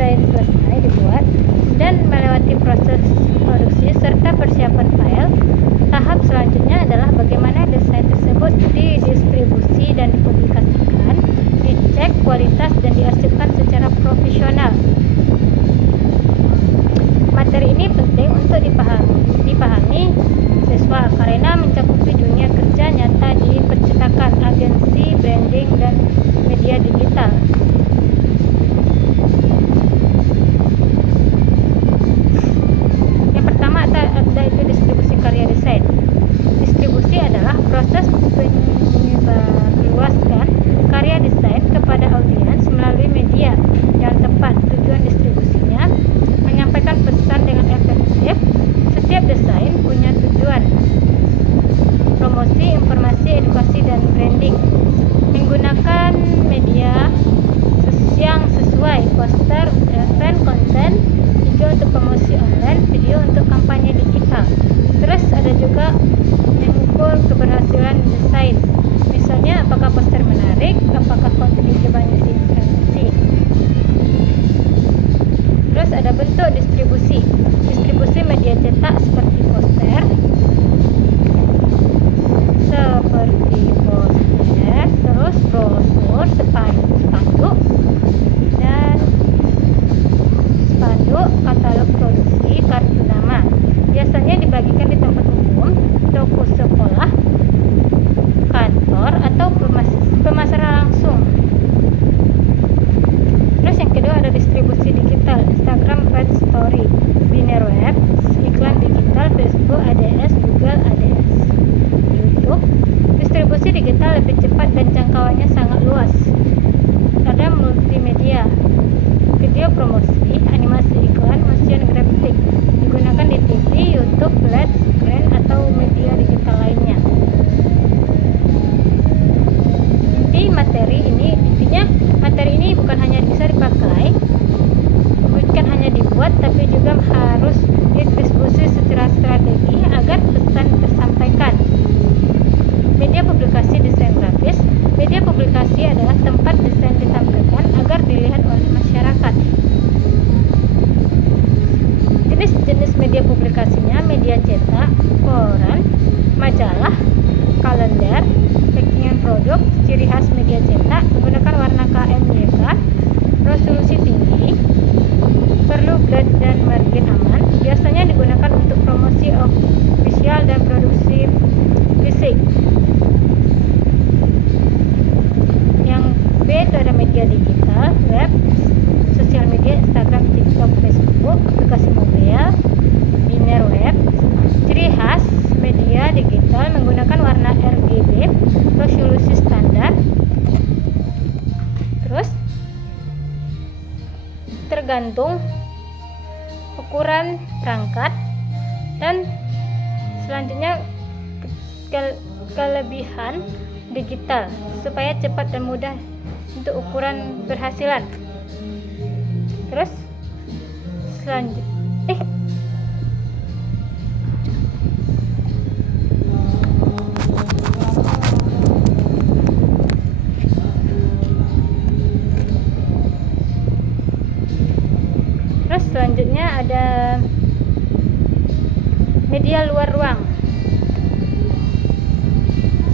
desain selesai dibuat dan melewati proses produksi serta persiapan file, tahap selanjutnya adalah bagaimana desain tersebut didistribusi dan dipublikasikan, dicek kualitas dan diarsipkan secara profesional. Materi ini penting untuk dipahami siswa karena mencakupi dunia kerja nyata di percetakan, agensi, branding, dan media digital. Yang pertama ada itu distribusi karya desain. Distribusi adalah proses menyebarluaskan karya desain kepada audiens melalui media yang tepat. Tujuan distribusinya menyampaikan pesan dengan efektif. Setiap desain punya tujuan promosi, informasi, edukasi, dan branding. Menggunakan media yang sesuai, poster, event, konten, video untuk promosi online, video untuk kampanye digital. Terus ada juga mengukur keberhasilan desain. Misalnya apakah poster menarik, apakah konten itu banyak diinteraksi. Terus ada bentuk distribusi. Distribusi media cetak seperti poster, terus brosur, spanduk, dan katalog produksi, kartu nama. Biasanya dibagikan di tempat umum, toko sekolah, kantor, atau pemasaran langsung. Terus yang kedua ada distribusi digital, Instagram Feed Story, Biner Web, iklan digital, Facebook ADS, Google ADS, YouTube. Distribusi digital lebih cepat dan jangkauannya sangat luas. Ada multimedia, video promosi, animasi iklan, motion graphic, digunakan di TV, YouTube, flat screen, atau media digital lainnya. Intinya materi ini bukan hanya bisa dipakai, bukan hanya dibuat, tapi juga harus didistribusi secara strategi agar pesan tersampaikan. Media publikasi desain grafis. Media publikasi adalah tempat desain ditampilkan agar dilihat oleh masyarakat. Jenis-jenis media publikasinya media cetak, koran, majalah, kalender, packingan produk. Ciri khas media cetak menggunakan warna KMYK, resolusi tinggi, perlu grade dan margin aman. Biasanya digunakan untuk promosi official dan produksi fisik. Yang B itu ada media digital, web, sosial media, Instagram, TikTok, Facebook, aplikasi mobile, Biner Web. Ciri khas media digital menggunakan warna RGB, resolusi standar. Terus tergantung ukuran perangkat, dan selanjutnya kelebihan digital supaya cepat dan mudah untuk ukuran berhasilan. Terus selanjutnya ada media luar ruang.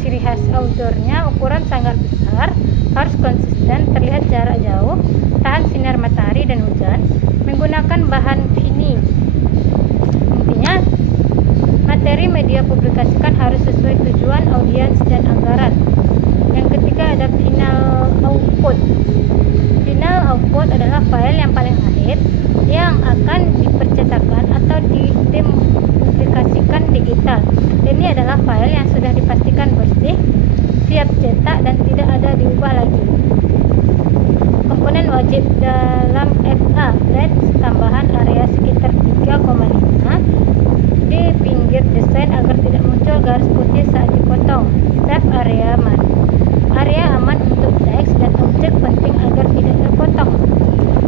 Ciri khas outdoornya ukuran sangat besar, harus konsisten, terlihat jarak jauh, tahan sinar matahari dan hujan, menggunakan bahan vinyl. Intinya materi media publikasikan harus sesuai tujuan, audiens, dan anggaran. Yang ketiga ada final output. Final output adalah file yang paling akhir yang akan dipercetakan atau dipublikasikan digital. Ini adalah file yang sudah dipastikan bersih, siap cetak, dan tidak ada diubah lagi. Komponen wajib dalam FA, flat tambahan area sekitar 3,5 di pinggir desain agar tidak muncul garis putih saat dipotong. Save area aman. Area aman untuk teks dan objek penting agar tidak terpotong.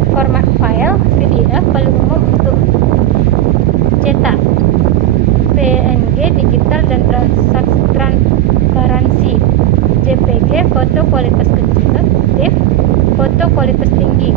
Format file PDF paling umum untuk cetak. PNG digital dan transparansi. JPG foto kualitas kecil, TIFF foto kualitas tinggi.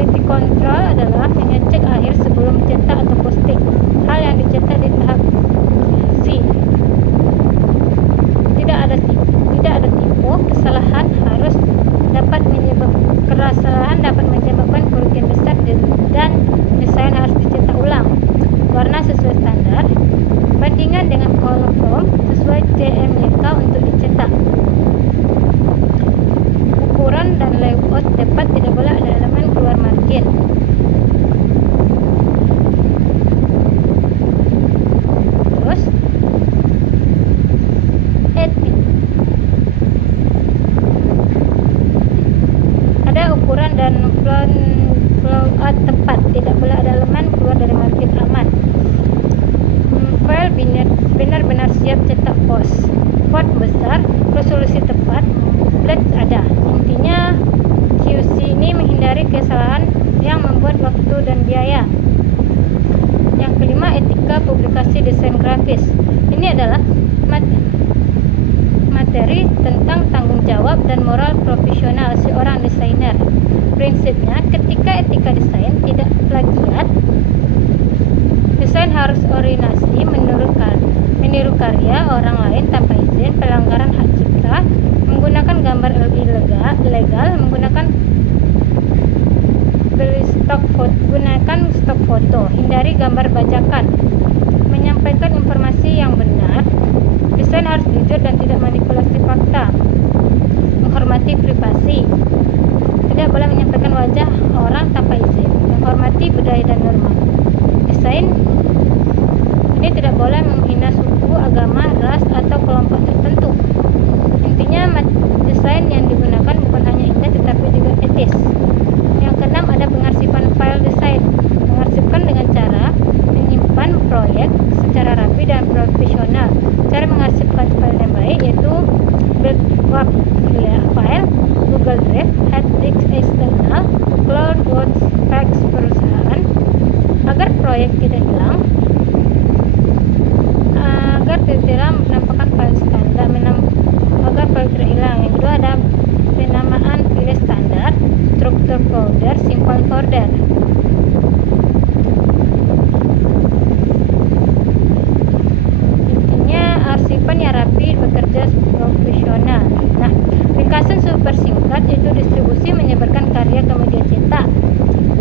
Quality control adalah mengecek akhir sebelum cetak atau posting hal yang dicetak di tahap C. Tidak ada tipu, kesalahan dapat menyebabkan kerugian besar dan desain harus dicetak ulang. Warna sesuai standar, bandingan dengan color form sesuai TMYK untuk dicetak. Ukuran dan layout tepat, tidak boleh ada elemen keluar margin. Terus etik, ada ukuran dan flowout tepat, tidak boleh ada elemen keluar dari margin aman. File benar-benar siap cetak pos, font besar, resolusi tepat, blend ada. Intinya QC ini menghindari kesalahan yang membuat waktu dan biaya. Yang kelima, etika publikasi desain grafis. Ini adalah materi tentang tanggung jawab dan moral profesional seorang desainer. Prinsipnya, ketika etika desain tidak plagiat, desain harus originasi, meniru karya orang lain tanpa izin, pelanggaran hak cipta, menggunakan gambar ilegal, menggunakan stok foto, hindari gambar bajakan, menyampaikan informasi yang benar, desain harus jujur dan tidak manipulasi fakta, menghormati privasi, tidak boleh menyampaikan wajah orang tanpa izin, menghormati budaya dan norma. Desain ini tidak boleh menghina suku, agama, ras, atau kelompok tertentu. Intinya, desain yang digunakan bukan hanya indah tetapi juga etis. Yang keenam, ada pengarsipan file desain. Mengarsipkan dengan cara menyimpan proyek secara rapi dan profesional. Cara mengarsipkan file yang baik yaitu backup file, Google Drive, hard disk eksternal, cloud, workspace perusahaan, agar proyek tidak hilang. Menampakkan file standar, agar file tidak hilang. Yang kedua, ada penamaan file standar, struktur folder, simple folder. Intinya, arsipan yang rapi, bekerja profesional. Nah, ringkasan super singkat yaitu distribusi menyebarkan karya ke media cetak.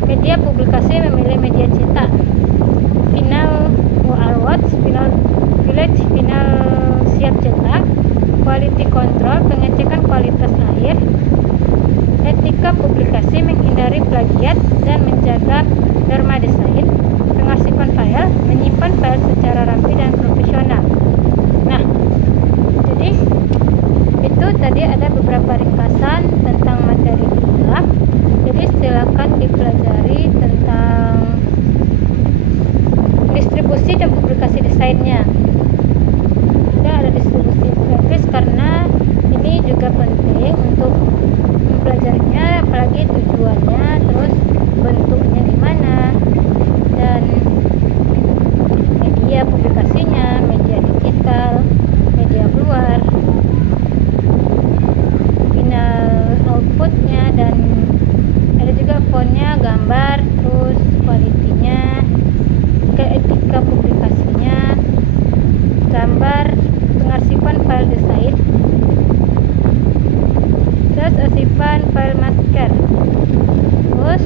Media publikasi memilih media cetak. Final awards, final siap cetak. Quality control, pengecekan kualitas akhir. Etika publikasi, menghindari plagiat dan menjaga norma desain. Pengarsipan file, menyimpan file secara rapi dan profesional. Nah, jadi itu tadi ada beberapa ringkasan tentang materi kita. Jadi silakan dipelajari tentang distribusi dan publikasi desainnya. Ada distribusi grafis karena ini juga penting untuk mempelajarinya, apalagi tujuannya, terus bentuknya gimana, dan media publikasinya, media digital, media luar, final outputnya, dan ada juga fontnya, gambar, terus kualitinya, etika publikasinya, gambar, pengarsipan file desain, terus arsipan file masker, terus